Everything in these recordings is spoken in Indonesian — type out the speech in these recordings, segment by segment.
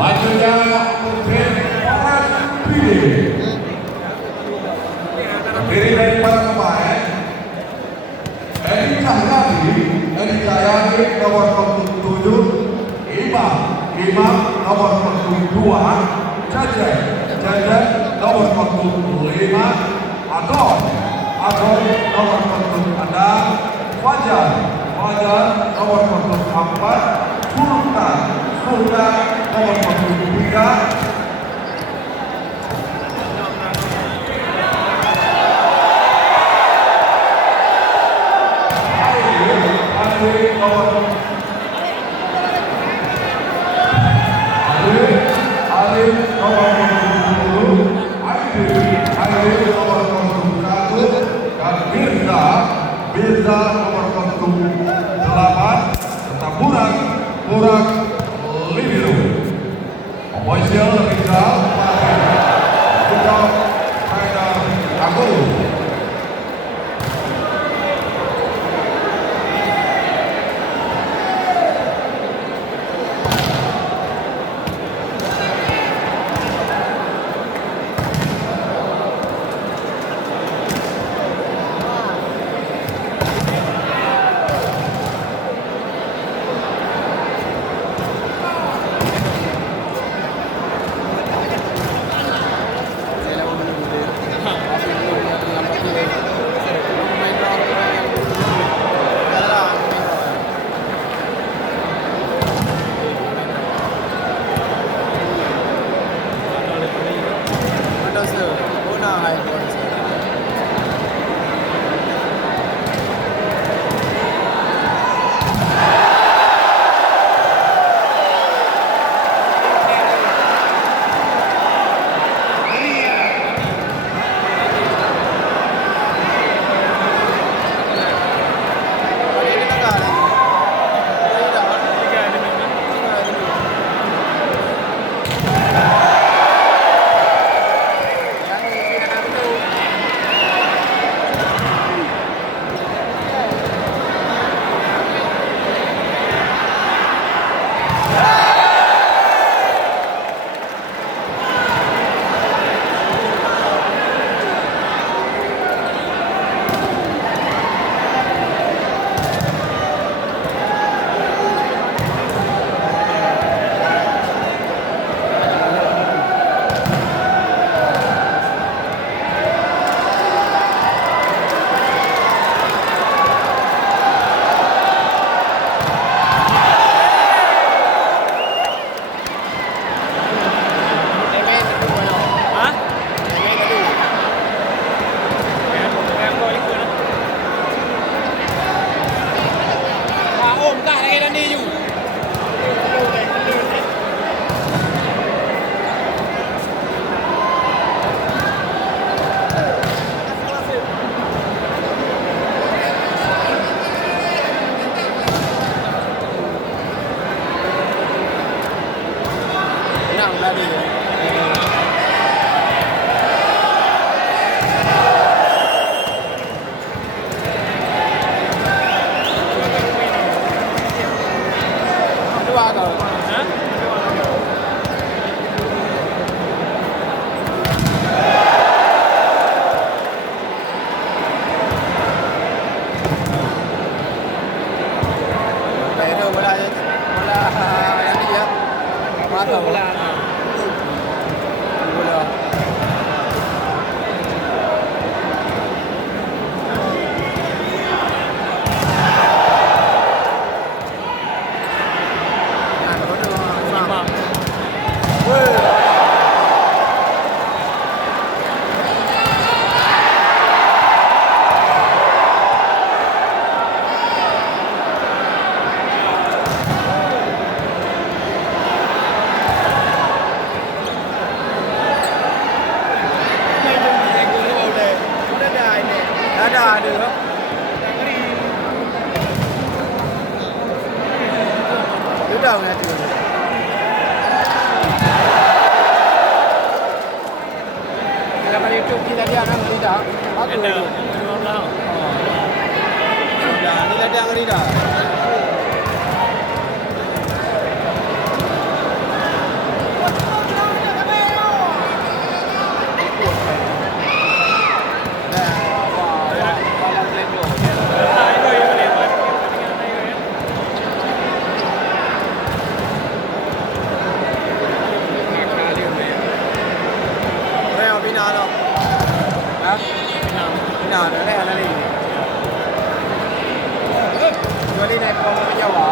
Selanjutnya tim Polres Pidi. Terdiri dari para pemain Edi Cahyadi nomor 07, Imam nomor 02, Jajan nomor 05, Adon nomor 46, Fajar nomor 44, Sultan nomor 43, Alif nomor 20, Aidil nomor 21, dan Mirza nomor 8, serta Burak Libiru. Official Rizal Haidar Agung. ada lagi. Kecuali naik ke Jawa.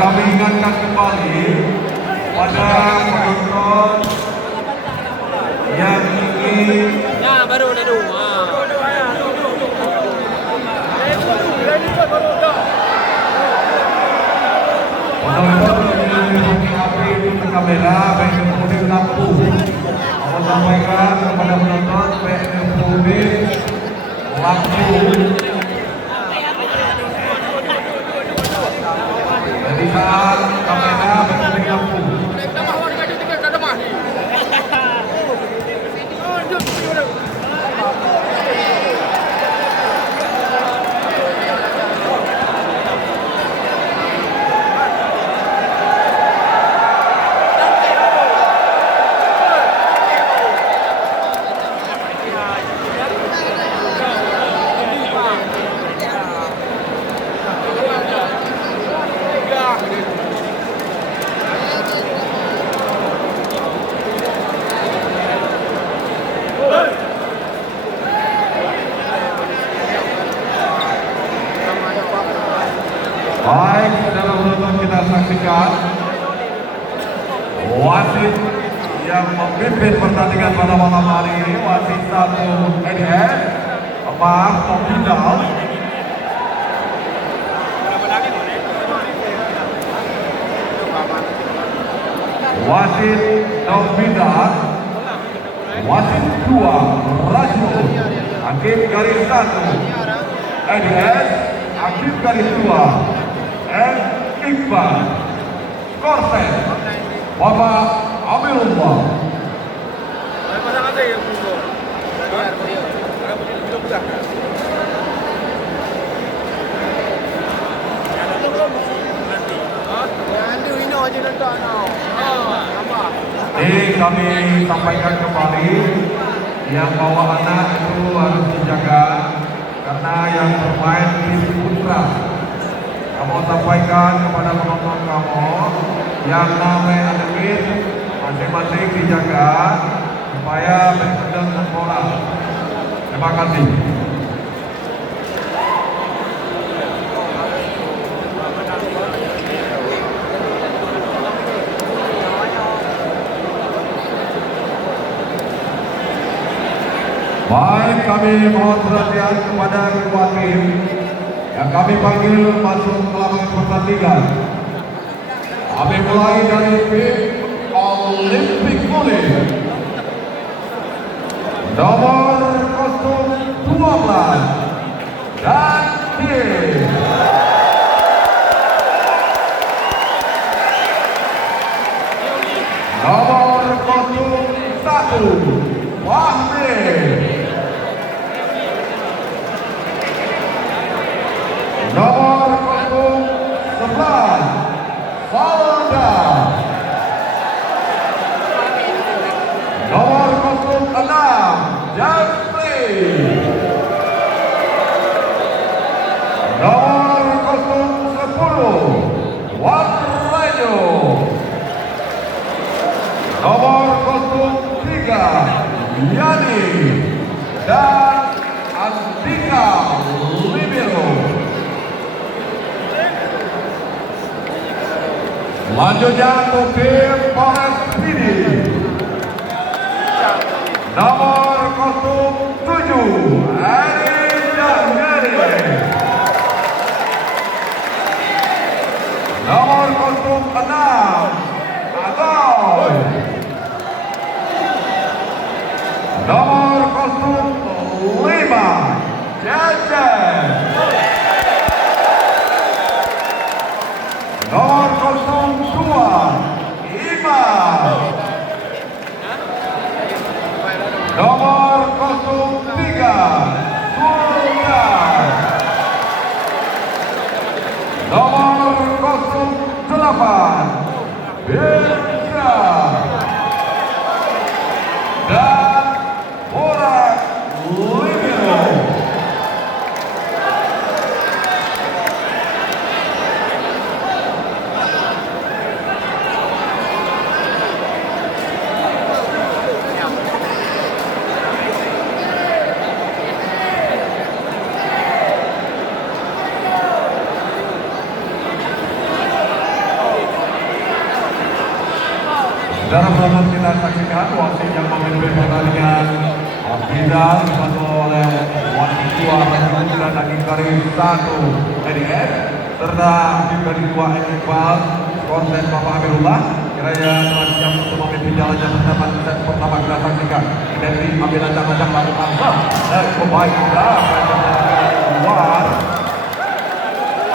Kami ingatkan kembali pada penonton yang ingin Baru dulu. kamera PNFUD Lampung. Mau sampaikan kepada penonton PNFUD Lampung. Jadi saat kamera PNFUD Lampung. Baik, dalam penonton kita saksikan wasit yang memimpin pertandingan pada malam hari ini, wasit 1 NS Pak Topidal. Wasit Topidal, wasit 2 Rajul, hakim garis 1 NS, hakim garis 2 Iqbal Korsen, Bapak Amirullah. Kami sampaikan kembali yang bawa anak itu harus dijaga karena yang bermain di putra. Kamu sampaikan kepada penonton kamu yang namanya admin masing-masing dijaga supaya berkendang sekolah. Terima kasih. Baik, kami mohon perhatian kepada kedua tim yang kami panggil masuk ke lapangan pertandingan. Kami mulai dari tim Olimpik Kulit. Nomor kostum 12 dan tim. Nomor kostum 1 Wahmi. Nomor kostum 11 Falda. Nomor kostum 6 Jeffrey. Nomor kostum 10 Watrajo. Nomor kostum 3 Yani dan Andika Libero. Selanjutnya untuk tim Polres Pidi. Nomor kostum 7 Eri Jahyari. Nomor kostum 6 Agoy. Nomor kostum 5 Jajan. Nomor kostum 2 Iman. Nomor kostum 3 Sultan. Dalam proses kita saksikan wasit yang memimpin pertandingan Abidal dibantu oleh wasit dua Raja Muda Daging Kari 1 EDS serta tim dari 2 Iqbal konten Bapak Amirullah kiranya telah siap untuk memimpin jalannya pertemuan set pertama kita saksikan. Identik Abidal Ancang-Ancang melakukan sah dan pemain muda keluar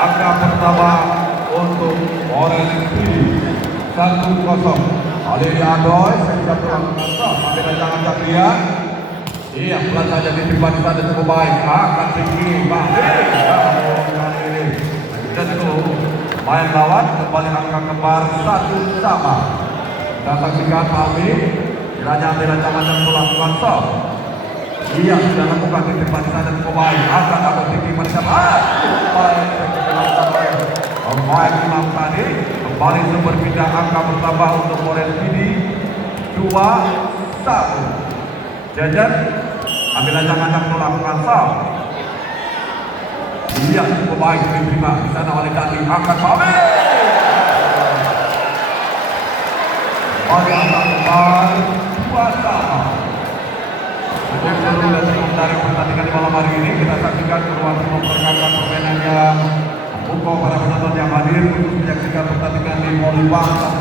angka pertama untuk Orange City 1-0. Ali Adoy, saya pulang kantor, Abidal Ancang-Ancang dia. Iya, pelan saja ditimbang di sana cukup baik. Akan tinggi, balik. Kali ini dan itu main lawan kembali angka kembar 1 sama. Kita saksikan Almi, kiranya Abidal Ancang-Ancang melakukan stop. Iya, sudah lakukan ditimbang di sana cukup baik. Akan tinggi bersama. Pemain Imam tadi kembali berpindah angka bertambah untuk Orange City 2-1. Jajan Abidal Ancang-Ancang melakukan foul. Iya, cukup baik diterima di sana oleh Dani angkat Pamit. Bagi angka kembali 2-1. Sejak seluruh dan cukup dari pertandingan di malam hari ini kita saksikan keluar semua pergerakan permainan yang memukau para penonton yang hadir untuk menyaksikan pertandingan di Polibang Cup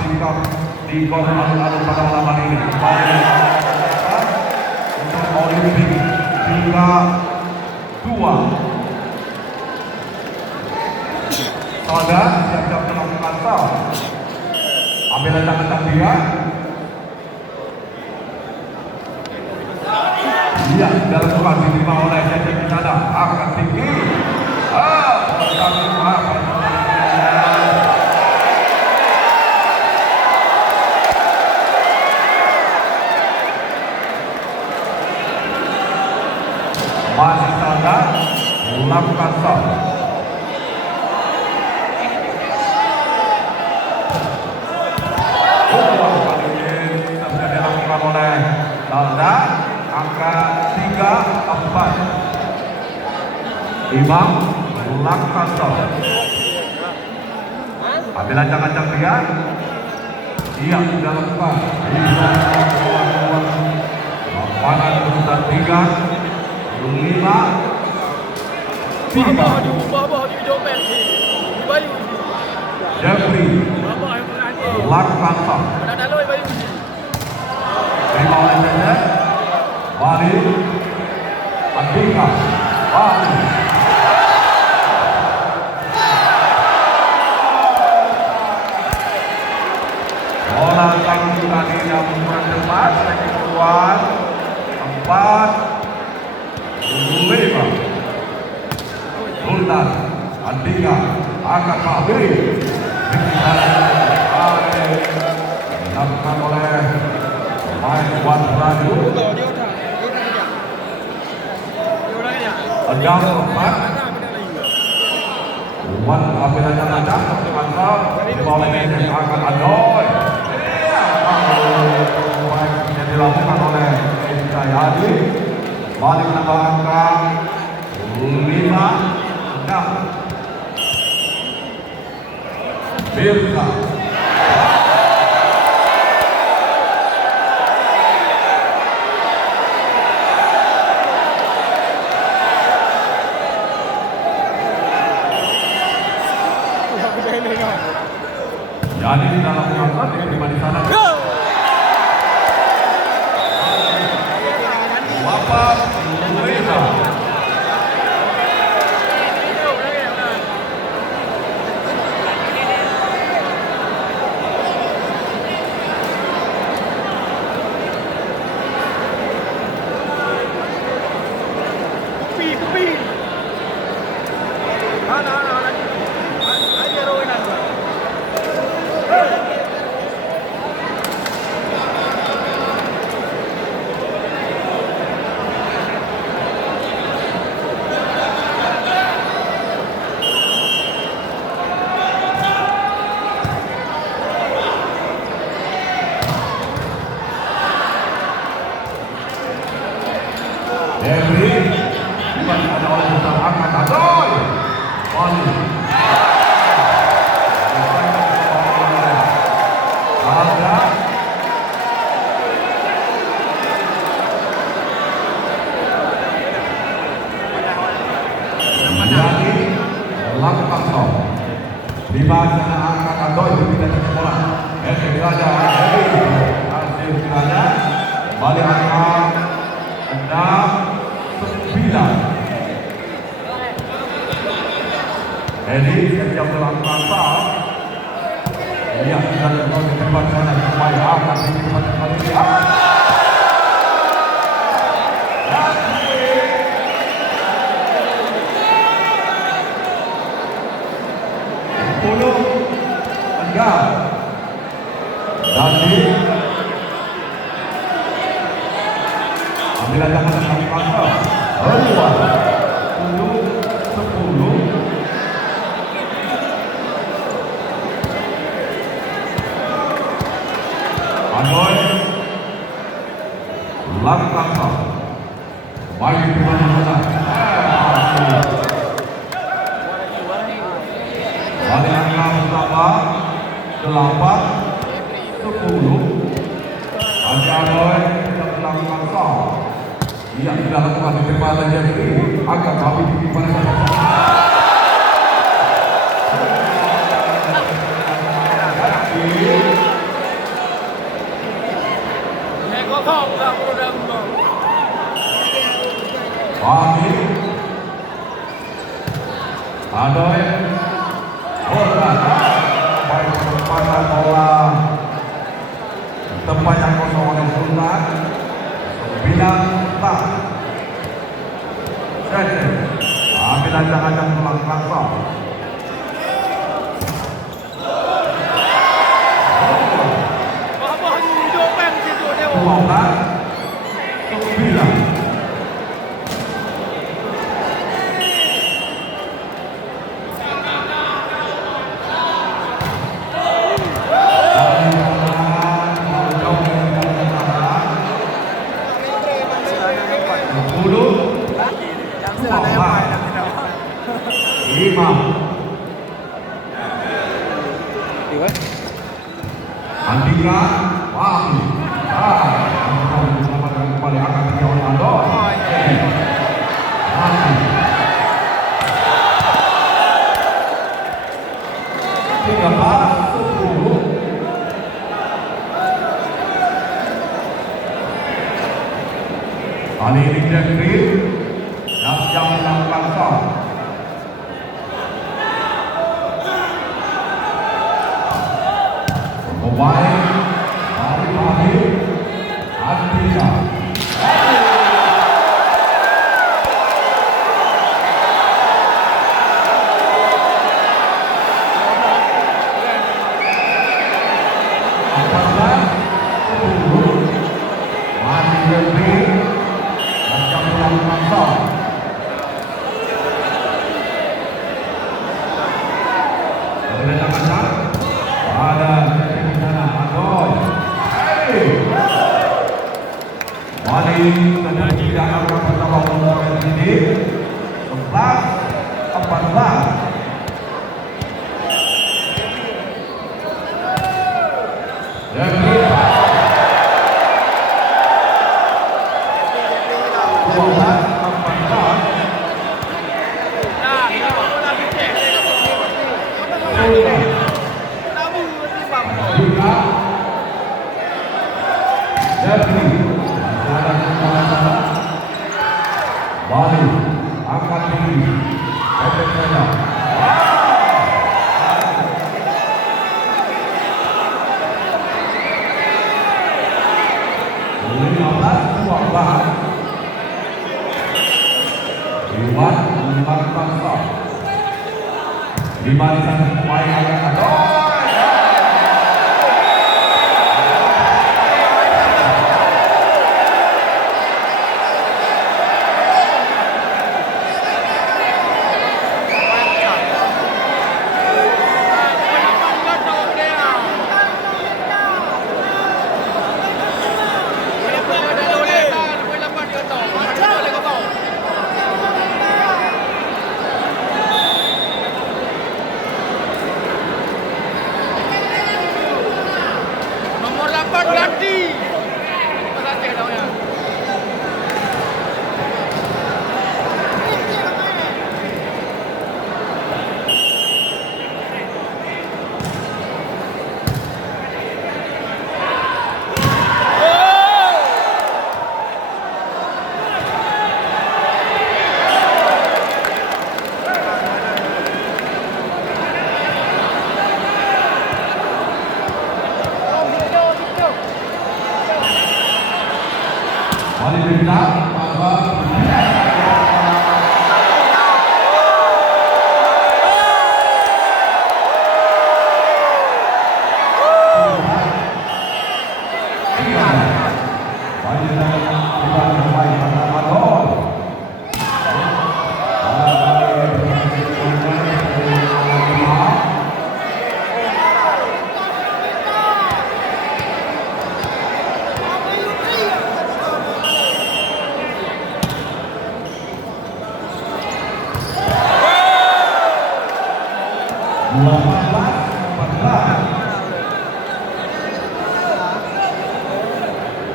di Gor Alun-Alun pada malam hari ini. Kembali untuk Olimpik 3-2. Soda siap-siap melakukan foul. Abidal Ancang-Ancang dia. Iya, dalam ruang diterima oleh Jajan di sana akan tinggi. Masih Soda melakukan foul. Dilakukan oleh Salda angka 3-4. Imam melakukan stop. Abidal Ancang-Ancang dia. Iya, sudah lakukan. Lapangan berurutan 3-5. Jeffrey melakukan stop. Terima oleh Jajan. Bali Andika Bali. Bola kaki tadi yang kurang cepat lagi keluar 4-5. Sultan Andika akan Bali. Dilakukan oleh pemain Wan Raju. Jam 4 Wan Abidal Ancang-Ancang mantap oleh Jajan akan Adoy. Yang dilakukan oleh Jayadi balik menambah angka 5-6. Birka jadi di dalam konser diterima di sana. Wapat Reza. Henry bukan ada oleh Sultan Ahmad Adoy. Bali. Ada Ready, siap dalam pasal. Iya, sudah terlalu di tempat sana supaya akan dibuat kali ini. Tegar dan di ambil jangan sampai pasal kedua 10 Adoy langkah bagi di mana dari angka pertama 8 10 Haji Adoy tidak melakukan foul. Ia tidak lakukan di tempat yang ini agak kami di mana Wahid Adoy bola baik pada bola tempat yang kosong oleh Sultan Bilang tak jadi ambil ancang-ancang pulang langsung Andika Wahyu kembali akan dijawab Adoy tiga pas 10 kali ini Jeffrey dan yang melakukan foul. Pemain dari Wahid Andika tidak akan bertambah umur ini 11-14 Bali angkat tinggi efek saja 15-12 Iwan melakukan foul di barisan pemain Adoy. Kali bintang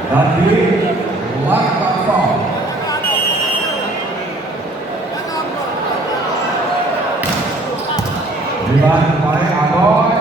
Tadi Lakasong dibantu oleh Adoy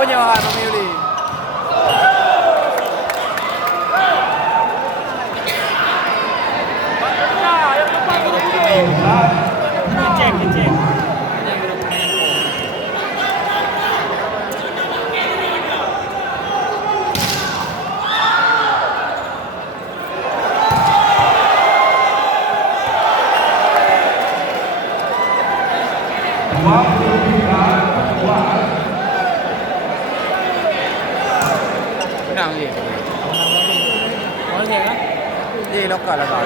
Oh, nyawa memilih. Kecek. Menang je. Orang dia kan? Dia lokal lah kau.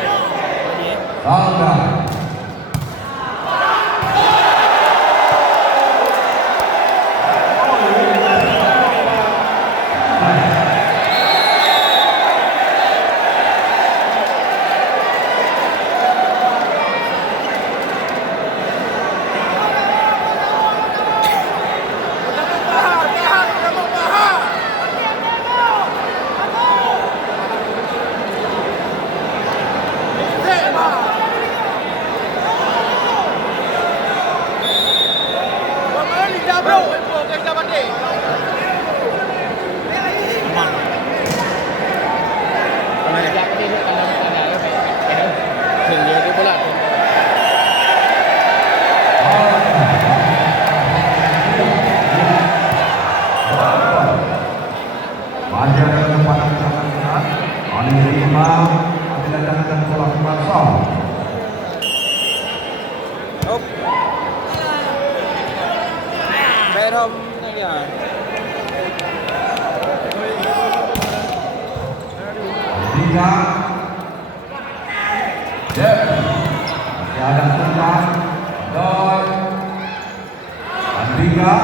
tiga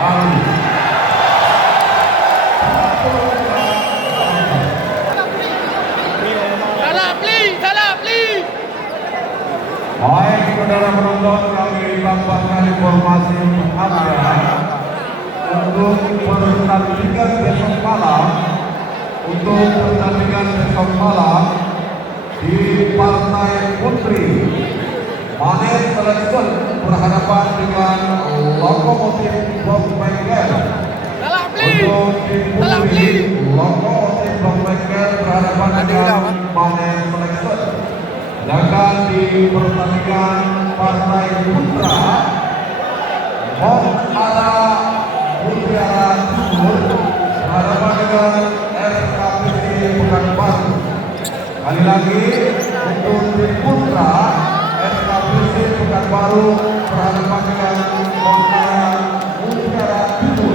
Ali. Salah, please. Baik saudara penonton, kami tambahkan informasi Anda untuk pertandingan besok malam. Untuk pertandingan besok malam di partai putri, Manet Selection berhadapan dengan Lokomotif Bengkel. Untuk tim putri, Lokomotif Bengkel berhadapan dengan Manet Selection. Sedangkan di pertandingan partai putra, Motara Mutiara Timur berhadapan dengan RKPC Pekanbaru. Kali lagi untuk tim putra, RKPC Pekanbaru berhadapan dengan Motara Mutiara Timur.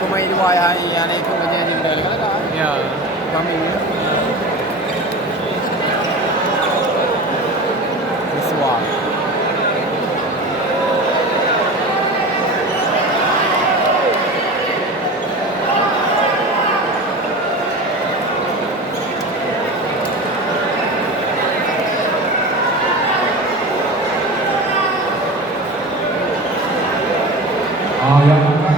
Pemain di bawah hari yang itu menjadi kan? Ya, kami. Biswa. Yang akan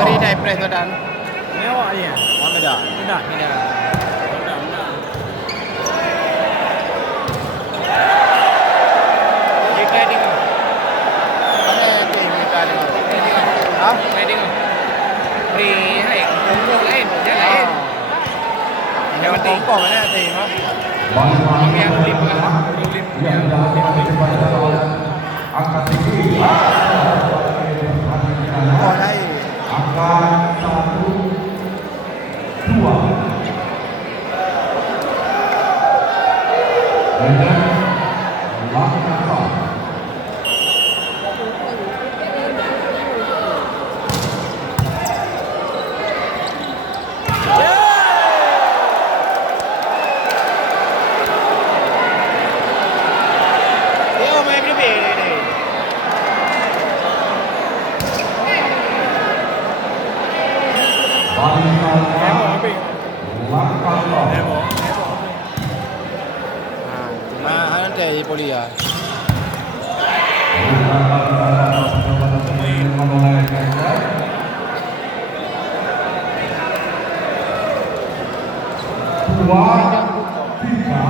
Beri naik press badan. Mewah ya. Mana dah? Tidak. Dia kaya tengok. Mana tim kita ni? Ah, kaya tengok. Hai, kumpul lain, dia lain. Yang kompong mana tim? Bagaimana Yang lim lah, yang dapat dibaca oleh angka tinggi. Oh, naik. Angka 1, 2. Dan langkah. Dia main berbeza ni. Ada poli ya. Dua, tiga,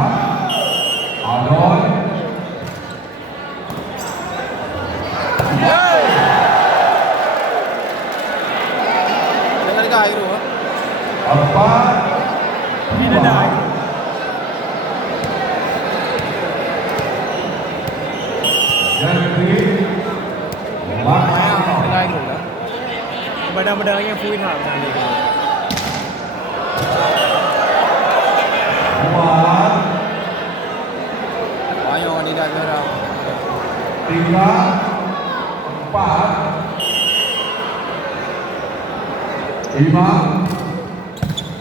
Medang-medangnya full hak tadi. Buat Banyak kandidat sekarang. 3, 4, 5,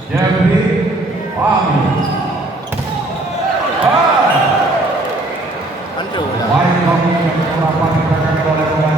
Jeffrey Fahmi. Antu lah. Baik kami yang berapa dikatakan oleh pemain